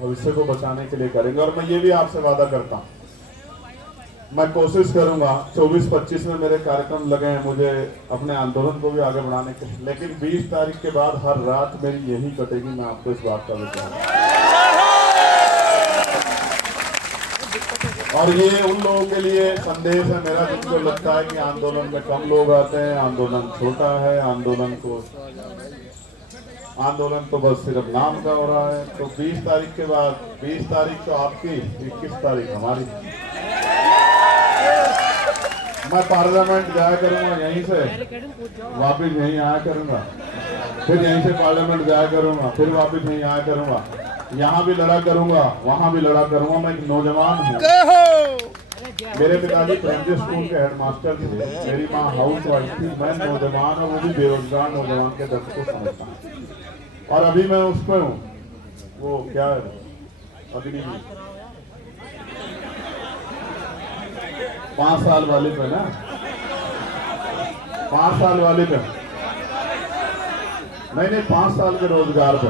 भविष्य को बचाने के लिए करेंगे। और मैं ये भी आपसे वादा करता हूँ, मैं कोशिश करूंगा 24-25 में मेरे कार्यक्रम लगे हैं मुझे अपने आंदोलन को भी आगे बढ़ाने के, लेकिन 20 तारीख के बाद हर रात मेरी यही कटेगी। मैं आपको इस बात का विचार, और ये उन लोगों के लिए संदेश है मेरा जिनको लगता है कि आंदोलन में कम लोग आते हैं, आंदोलन छोटा है, आंदोलन तो बस सिर्फ नाम का हो रहा है। तो 20 तारीख के बाद, 20 तारीख तो आपकी, 21 तारीख हमारी। मैं पार्लियामेंट जाया करूंगा, यहीं से वापिस यहीं आया करूंगा, फिर यहीं से पार्लियामेंट जाया करूंगा, फिर वापिस यहीं आया करूंगा, यहाँ भी लड़ा करूंगा, वहां भी लड़ा करूंगा। मैं एक नौजवान हूँ, मेरे पिताजी प्राइमरी स्कूल के हेडमास्टर थे, मेरी माँ हाउस वाइफ थी, मैं नौजवान और वो भी बेरोजगार नौजवान के दर्द को समझता हूँ। और अभी मैं उस पर हूँ, वो क्या है अग्नि 5 साल वाले पे ना, 5 साल वाले पे नहीं 5 साल के रोजगार पे,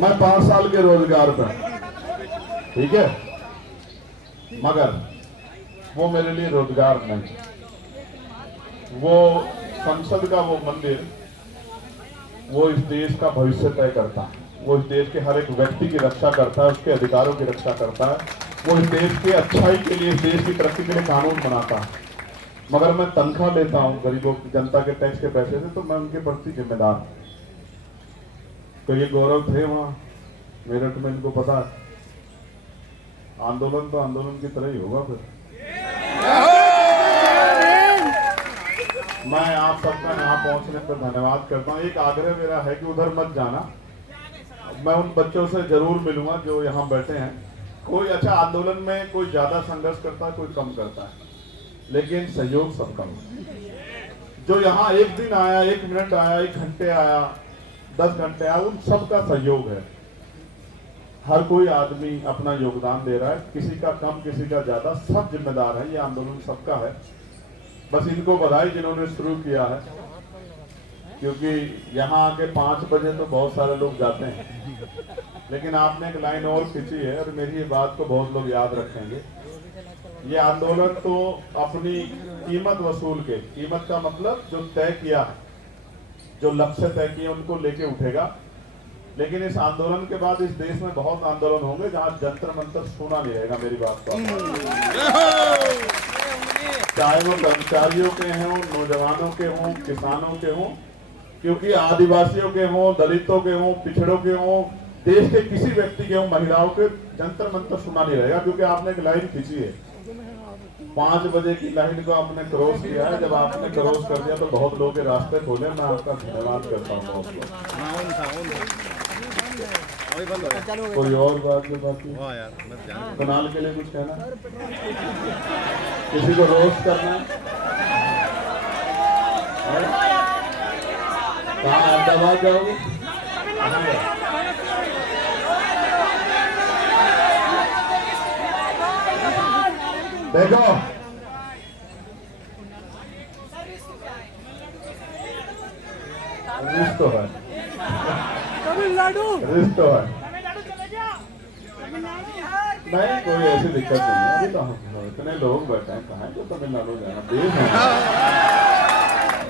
मैं 5 साल के रोजगार पे, ठीक है, मगर वो मेरे लिए रोजगार नहीं, वो संसद का वो मंदिर, वो इस देश का भविष्य तय करता है, वो इस देश के हर एक व्यक्ति की रक्षा करता है, उसके अधिकारों की रक्षा करता है, वो इस देश की अच्छाई के लिए, इस देश की तरक्की के लिए कानून बनाता है। मगर मैं तनख्वाह लेता हूँ गरीबों की, जनता के टैक्स के पैसे से, तो मैं उनके प्रति जिम्मेदार हूँ। तो ये गौरव थे वहाँ मेरठ में, इनको पता है आंदोलन तो आंदोलन की तरह ही होगा। फिर मैं आप सबका यहाँ पहुंचने पर धन्यवाद करता हूँ। एक आग्रह मेरा है कि उधर मत जाना, मैं उन बच्चों से जरूर मिलूंगा जो यहाँ बैठे हैं। कोई अच्छा आंदोलन में कोई ज्यादा संघर्ष करता है, कोई कम करता है, लेकिन सहयोग सबका हो। जो यहाँ एक दिन आया, 1 मिनट आया, 1 घंटे आया, 10 घंटे आया, उन सबका सहयोग है। हर कोई आदमी अपना योगदान दे रहा है, किसी का कम, किसी का ज्यादा, सब जिम्मेदार है। ये आंदोलन सबका है। बस इनको बधाई जिन्होंने शुरू किया है, क्योंकि यहाँ आके 5 बजे तो बहुत सारे लोग जाते हैं, लेकिन आपने एक लाइन और खींची है और मेरी ये बात को बहुत लोग याद रखेंगे। ये आंदोलन तो अपनी कीमत वसूल के, कीमत का मतलब जो तय किया है, जो लक्ष्य तय किए उनको लेके उठेगा। लेकिन इस आंदोलन के बाद इस देश में बहुत आंदोलन होंगे जहां जंतर मंतर सुना नहीं रहेगा। मेरी बात को, चाहे वो कर्मचारियों के हों, नौजवानों के हों, किसानों के हों, क्योंकि आदिवासियों के हों, दलितों के हों, पिछड़ों के हों, देश के किसी व्यक्ति के हों, महिलाओं के, जंतर मंतर सुना नहीं रहेगा। क्योंकि आपने एक लाइन खींची है, 5 बजे की लाइन को आपने क्रॉस किया है। जब आपने क्रॉस कर दिया तो बहुत लोगों के रास्ते खोले। मैं आपका धन्यवाद करता हूँ। कोई और बात जो बाकी कनाल के लिए कुछ कहना, किसी को रोस्ट करना, कहाँ अहमदाबाद जाओगे? देखो रिश्त तो है, तमिलनाडु, रिश्त तो है, नहीं कोई ऐसी दिक्कत नहीं है। अभी तो इतने लोग बैठे हैं, कहाँ है जो तमिलनाडु जाना, देश है।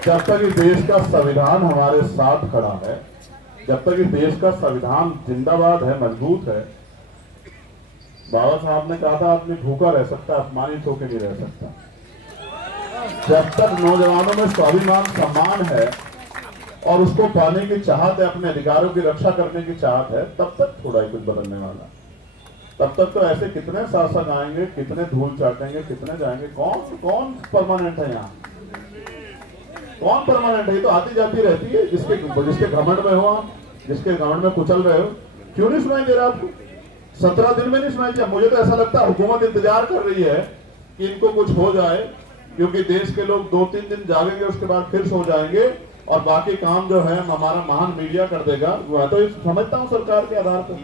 जब तक इस देश का संविधान हमारे साथ खड़ा है, जब तक इस देश का संविधान जिंदाबाद है, मजबूत है, बाबा साहब ने कहा था आदमी भूखा रह सकता है, अपमानित होकर नहीं रह सकता। जब तक नौजवानों में स्वाभिमान, सम्मान है और उसको पाने की चाहत है, अपने अधिकारों की रक्षा करने की चाहत है, तब तक थोड़ा ही कुछ बदलने वाला। तब तक तो ऐसे कितने शासक आएंगे, कितने धूल चाटेंगे, कितने जाएंगे। कौन परमानेंट है यहाँ? कौन परमानेंट है? ये तो आती जाती रहती है। जिसके घमंड में हो आप, जिसके घमंड में कुचल रहे हो, क्यों नहीं सुनाई दे रहा आपको? 17 दिन में नहीं सुनाई दिया। मुझे तो ऐसा लगता है हुकूमत इंतजार कर रही है कि इनको कुछ हो जाए, क्योंकि देश के लोग 2-3 दिन जागेंगे, उसके बाद फिर सो जाएंगे और बाकी काम जो है हमारा महान मीडिया कर देगा। मैं तो समझता हूँ सरकार के आधार पर,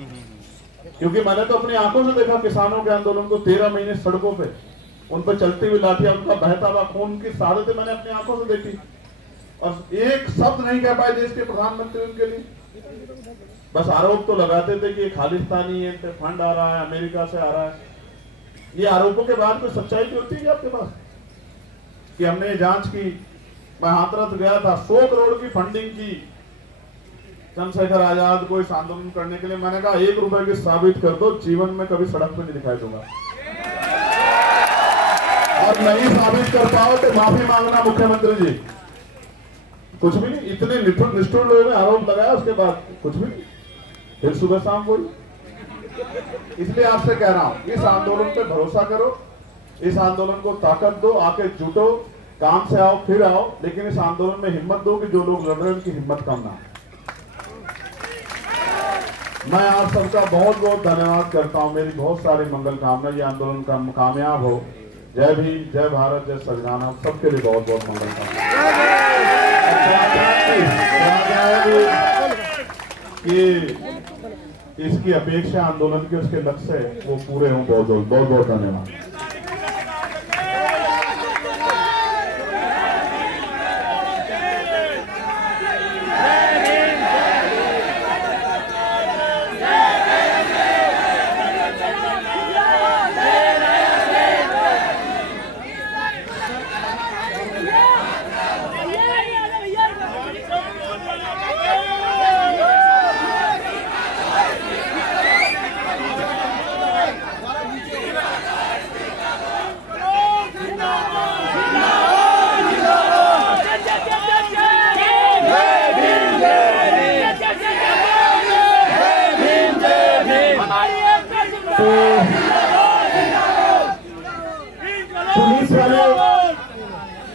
क्योंकि मैंने तो अपनी आंखों से देखा किसानों के आंदोलन को, 13 महीने सड़कों पे, उन पर चलती हुई लाठियां, उनका बहता हुआ खून की शहादतें मैंने अपनी आंखों से देखी, और एक शब्द नहीं कह पाए देश के प्रधानमंत्री उनके लिए। बस आरोप तो लगाते थे कि खालिस्तानी है, फंड आ रहा है, अमेरिका से आ रहा है। ये आरोपों के बाद कोई सच्चाई भी होती है क्या आपके पास कि हमने ये जांच की? मैं हाथरस गया था, 100 करोड़ की फंडिंग की चंद्रशेखर आजाद को इस आंदोलन करने के लिए। मैंने कहा 1 रुपए की साबित कर दो, जीवन में कभी सड़क पे नहीं दिखाई दूंगा। और नहीं साबित कर पाओ तो माफी मांगना मुख्यमंत्री जी। कुछ भी नहीं, इतने निष्ठुर लोगों ने आरोप लगाया, उसके बाद कुछ भी नहीं, फिर सुबह शाम कोई। इसलिए आपसे कह रहा हूं, इस आंदोलन पे भरोसा करो, इस आंदोलन को ताकत दो, आके जुटो, काम से आओ फिर आओ, लेकिन इस आंदोलन में हिम्मत दो कि जो लोग लड़ रहे हैं उनकी हिम्मत कम ना। मैं आप सबका बहुत बहुत धन्यवाद करता हूं। मेरी बहुत सारी मंगल कामना, ये आंदोलन का कामयाब हो। जय भीम, जय भारत, जय संविधान। आप सबके लिए बहुत बहुत मंगल कामना। कि इसकी अपेक्षा आंदोलन के उसके लक्ष्य वो पूरे हों। बहुत बहुत बहुत धन्यवाद।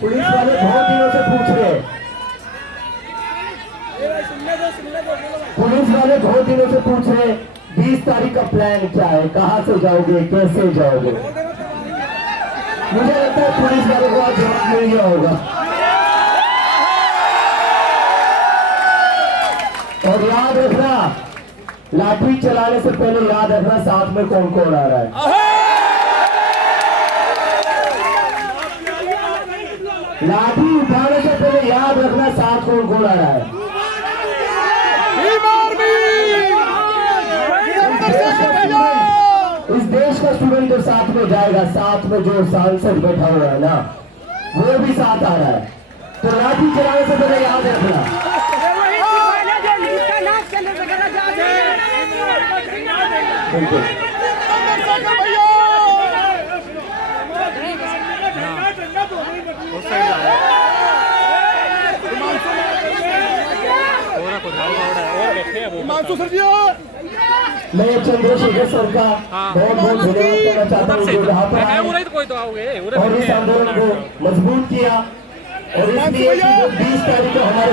पुलिस वाले बहुत दिनों से पूछ रहे हैं, पुलिस वाले बहुत दिनों से पूछ रहे 20 तारीख का प्लान क्या है, कहां से जाओगे, कैसे जाओगे। मुझे लगता है पुलिस वाले को आज जवाब मिल गया होगा। और याद रखना, लाठी चलाने से पहले याद रखना साथ में कौन कौन आ रहा है। लाठी उठाने से पहले याद रखना साथ कौन कौन आ रहा है। इस देश का स्टूडेंट जो साथ में जाएगा, साथ में जो सांसद बैठा हुआ है ना, वो भी साथ आ रहा है। तो लाठी चलाने से पहले याद रखना। बिल्कुल मैं चंद्रशेखर सर का बहुत बहुत धन्यवाद करना चाहता हूँ जो यहाँ पर आए और इस आंदोलन को मजबूत किया। और इसलिए 20 तारीख को हमारे